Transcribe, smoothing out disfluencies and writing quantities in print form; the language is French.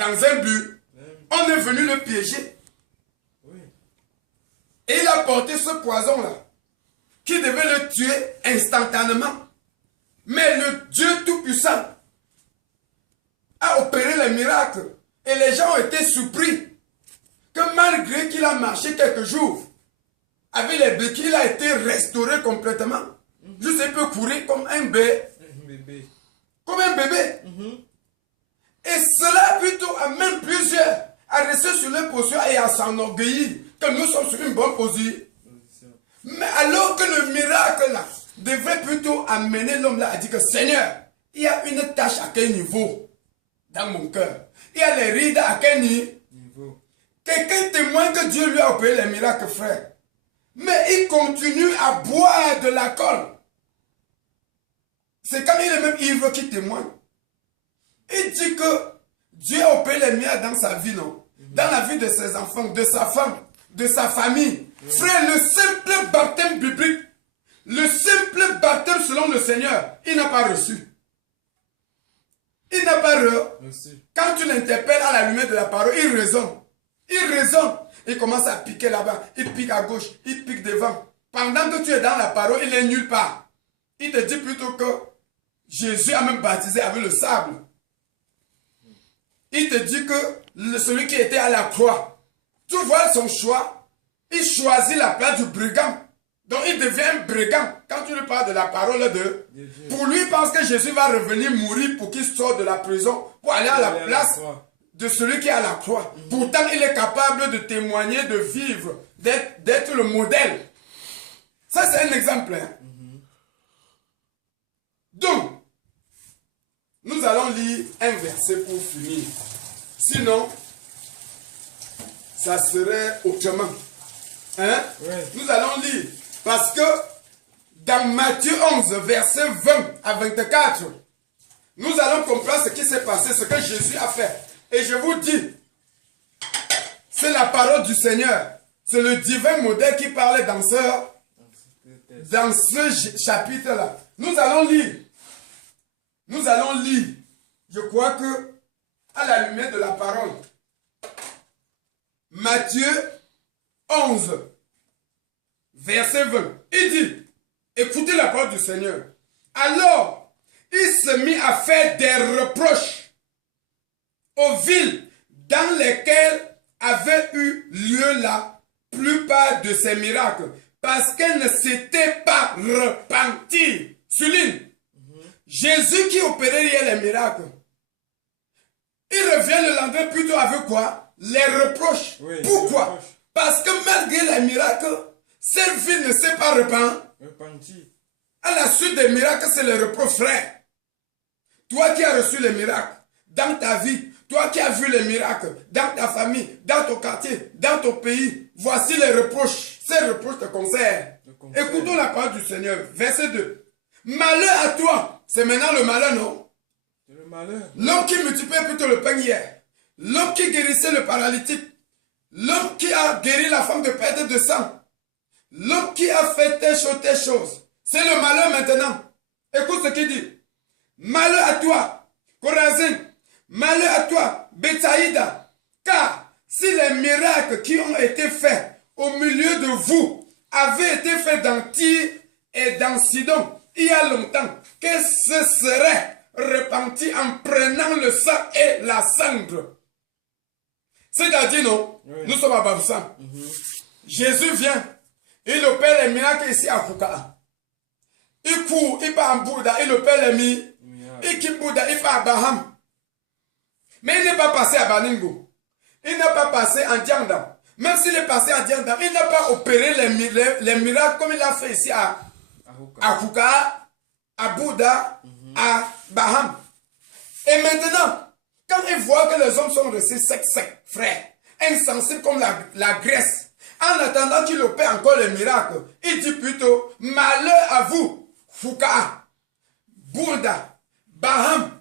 dans un but, on est venu le piéger. Et il a porté ce poison-là, qui devait le tuer instantanément. Mais le Dieu Tout-Puissant a opéré les miracles. Et les gens ont été surpris que malgré qu'il a marché quelques jours, avec les béquilles, il a été restauré complètement. Juste il peut courir comme un bébé. Comme un bébé. Et cela plutôt amène plusieurs à rester sur leur position et à s'enorgueillir que nous sommes sur une bonne position. Mais alors que le miracle là devrait plutôt amener l'homme là à dire que Seigneur, il y a une tâche à quel niveau dans mon cœur. Il y a les rides à quel niveau. Quelqu'un témoigne que Dieu lui a opéré les miracles, frère. Mais il continue à boire de l'alcool. C'est quand il est même ivre qui témoigne. Il dit que Dieu a opéré les miracles dans sa vie, non? Dans la vie de ses enfants, de sa femme, de sa famille. Frère, le simple baptême biblique, le simple baptême selon le Seigneur, il n'a pas reçu. Il n'a pas reçu. Quand tu l'interpelles à la lumière de la parole, il raisonne. Il raisonne. Il commence à piquer là-bas. Il pique à gauche. Il pique devant. Pendant que tu es dans la parole, il est nulle part. Il te dit plutôt que Jésus a même baptisé avec le sable. Il te dit que celui qui était à la croix, tu vois son choix, il choisit la place du brigand. Donc il devient un brigand. Quand tu lui parles de la parole de... Pour lui, il pense que Jésus va revenir mourir pour qu'il sorte de la prison, pour aller à la place de celui qui est à la croix. Pourtant, il est capable de témoigner, de vivre, d'être le modèle. Ça, c'est un exemple. Hein? Donc, nous allons lire un verset pour finir. Sinon, ça serait autrement. Hein? Nous allons lire. Parce que dans Matthieu 11, verset 20 à 24, nous allons comprendre ce qui s'est passé, ce que Jésus a fait. Et je vous dis, c'est la parole du Seigneur. C'est le divin modèle qui parlait dans ce chapitre-là. Nous allons lire. Nous allons lire. Je crois que, à la lumière de la parole, Matthieu 11, verset 20, il dit, écoutez la parole du Seigneur. Alors, il se mit à faire des reproches aux villes dans lesquelles avaient eu lieu la plupart de ces miracles, parce qu'elles ne s'étaient pas repenties. Souligne, Jésus qui opérait hier les miracles, il revient le lendemain plutôt avec quoi? Les reproches. Pourquoi? Parce que malgré les miracles, cette ville ne s'est pas repentie. À la suite des miracles, c'est le reproche, frère. Toi qui as reçu les miracles dans ta vie, toi qui as vu les miracles dans ta famille, dans ton quartier, dans ton pays, voici les reproches. Ces reproches te concernent. Écoutons la parole du Seigneur. Verset 2. Malheur à toi. C'est maintenant le malheur, non? L'homme qui multipliait plutôt le pain hier. L'homme qui guérissait le paralytique. L'homme qui a guéri la femme de perte de sang. L'homme qui a fait telle chose. C'est le malheur maintenant. Écoute ce qu'il dit. Malheur à toi, Chorazin. Malheur à toi, Bethsaïda. Car si les miracles qui ont été faits au milieu de vous avaient été faits dans Tyr et dans Sidon il y a longtemps, que ce serait repenti en prenant le sang et la cendre. C'est-à-dire, non, nous sommes à Baboussa. Jésus vient, il opère les miracles ici à Fouka. Il court, il part en Bouddha, il opère les miracles. Il quitte Bouddha, il part à Baham. Mais il n'est pas passé à Baningo. Il n'est pas passé en Diandam. Même s'il est passé en Diandam, il n'a pas opéré les miracles comme il a fait ici à Fouka, à Bouddha, à Baham. Et maintenant, quand il voit que les hommes sont restés secs, frères, insensibles comme la Grèce, en attendant qu'il opère encore les miracles, il dit plutôt, malheur à vous, Fouka, Bouddha, Baham,